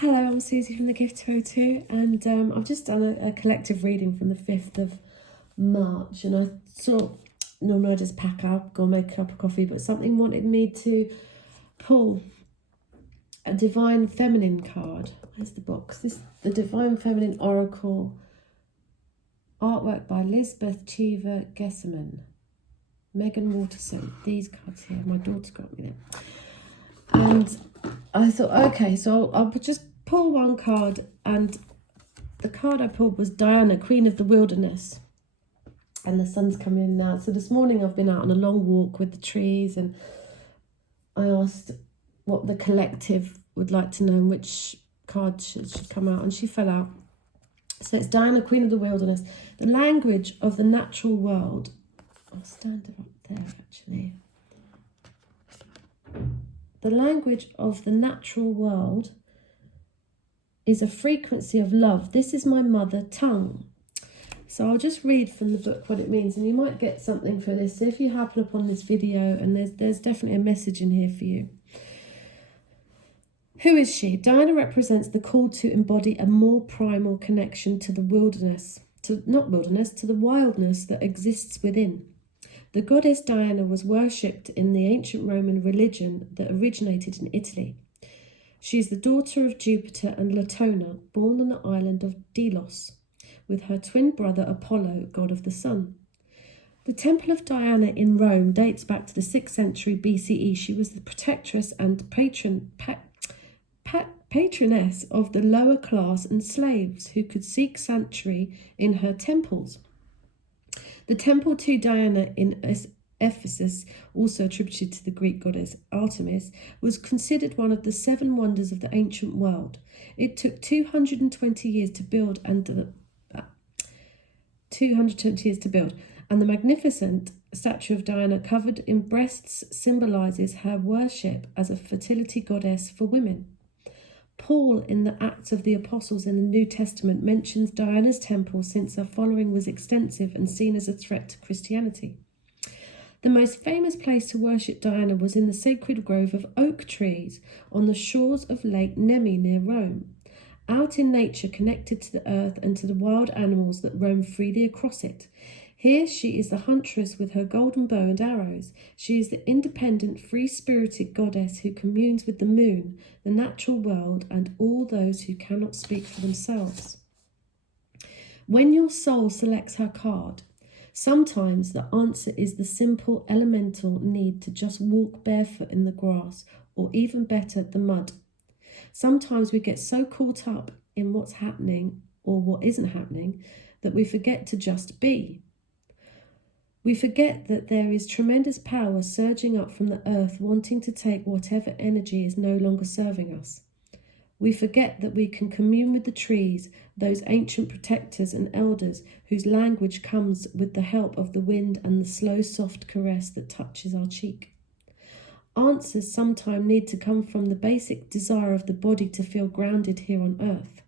Hello, I'm Susie from the Gift Photo, and I've just done a collective reading from the 5th of March, and I thought normally I just pack up, go and make a cup of coffee, but something wanted me to pull a Divine Feminine card. Where's the box? This the Divine Feminine Oracle, artwork by Lisbeth Cheever Gesserman, Megan Waterson. These cards here, my daughter got me them. And I thought, okay, so I'll just pull one card, and the card I pulled was Diana, Queen of the Wilderness. And the sun's coming in now. So this morning I've been out on a long walk with the trees, and I asked what the collective would like to know and which card should come out, and she fell out. So it's Diana, Queen of the Wilderness. The language of the natural world. I'll stand up there actually. The language of the natural world is a frequency of love. This is my mother tongue. So I'll just read from the book what it means, and you might get something for this. So if you happen upon this video, and there's definitely a message in here for you. Who is she? Diana represents the call to embody a more primal connection to the wilderness, to the wildness that exists within. The goddess Diana was worshipped in the ancient Roman religion that originated in Italy. She is the daughter of Jupiter and Latona, born on the island of Delos, with her twin brother Apollo, god of the sun. The Temple of Diana in Rome dates back to the 6th century BCE. She was the protectress and patroness of the lower class and slaves who could seek sanctuary in her temples. The temple to Diana in Ephesus, also attributed to the Greek goddess Artemis, was considered one of the 7 wonders of the ancient world. It took 220 years to build, and the magnificent statue of Diana covered in breasts symbolizes her worship as a fertility goddess for women. Paul, in the Acts of the Apostles in the New Testament, mentions Diana's temple since her following was extensive and seen as a threat to Christianity. The most famous place to worship Diana was in the sacred grove of oak trees on the shores of Lake Nemi near Rome, out in nature, connected to the earth and to the wild animals that roam freely across it. Here she is the huntress with her golden bow and arrows. She is the independent, free-spirited goddess who communes with the moon, the natural world, and all those who cannot speak for themselves. When your soul selects her card, sometimes the answer is the simple elemental need to just walk barefoot in the grass, or even better, the mud. Sometimes we get so caught up in what's happening or what isn't happening that we forget to just be. We forget that there is tremendous power surging up from the earth, wanting to take whatever energy is no longer serving us. We forget that we can commune with the trees, those ancient protectors and elders whose language comes with the help of the wind and the slow, soft caress that touches our cheek. Answers sometimes need to come from the basic desire of the body to feel grounded here on earth.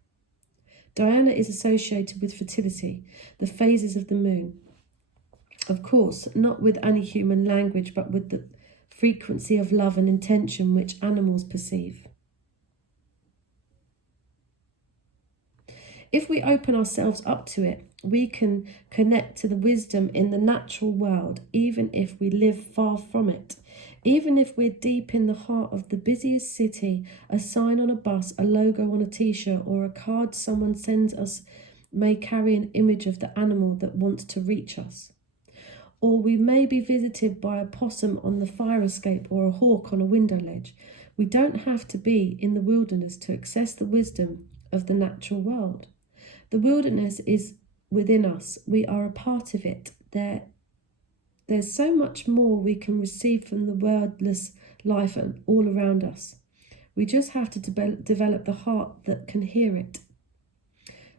Diana is associated with fertility, the phases of the moon. Of course, not with any human language, but with the frequency of love and intention which animals perceive. If we open ourselves up to it, we can connect to the wisdom in the natural world, even if we live far from it. Even if we're deep in the heart of the busiest city, a sign on a bus, a logo on a t-shirt, or a card someone sends us may carry an image of the animal that wants to reach us. Or we may be visited by a possum on the fire escape or a hawk on a window ledge. We don't have to be in the wilderness to access the wisdom of the natural world. The wilderness is within us. We are a part of it. There's so much more we can receive from the wordless life and all around us. We just have to develop the heart that can hear it.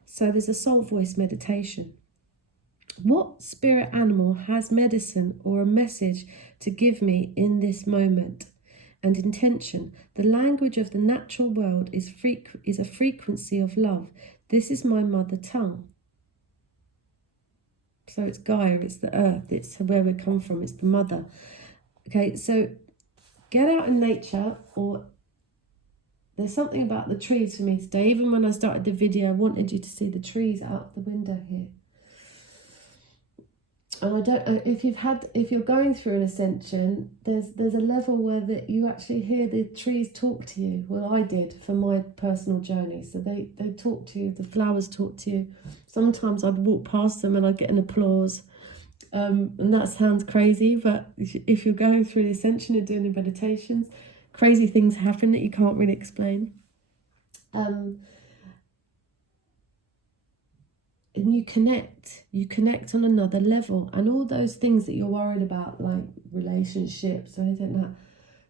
So there's a soul voice meditation. What spirit animal has medicine or a message to give me in this moment? And intention. The language of the natural world is a frequency of love. This is my mother tongue. So it's Gaia, it's the earth, it's where we come from, it's the mother. Okay, so get out in nature or there's something about the trees for me today. Even when I started the video, I wanted you to see the trees out the window here. And I don't know if you're going through an ascension, there's a level where that you actually hear the trees talk to you. Well, I did for my personal journey. So they talk to you, the flowers talk to you. Sometimes I'd walk past them and I'd get an applause. And that sounds crazy, but if you're going through the ascension and doing the meditations, crazy things happen that you can't really explain. And you connect on another level, and all those things that you're worried about, like relationships or anything like that,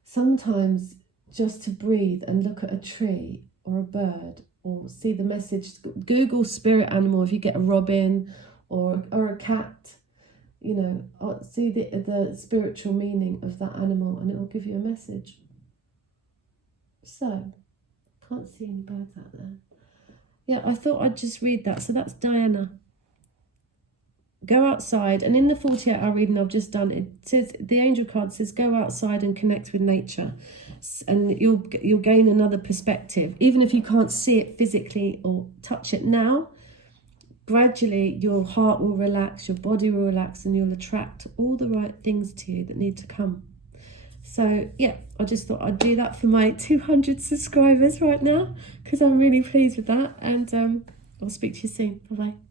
sometimes just to breathe and look at a tree or a bird or see the message. Google spirit animal if you get a robin or a cat, you know, see the spiritual meaning of that animal, and it will give you a message. So, can't see any birds out there. Yeah, I thought I'd just read that. So that's Diana. Go outside, and in the 48-hour reading I've just done, it says, the angel card says, go outside and connect with nature, and you'll gain another perspective. Even if you can't see it physically or touch it now, gradually your heart will relax, your body will relax, and you'll attract all the right things to you that need to come. So yeah, I just thought I'd do that for my 200 subscribers right now, because I'm really pleased with that, and I'll speak to you soon. Bye bye.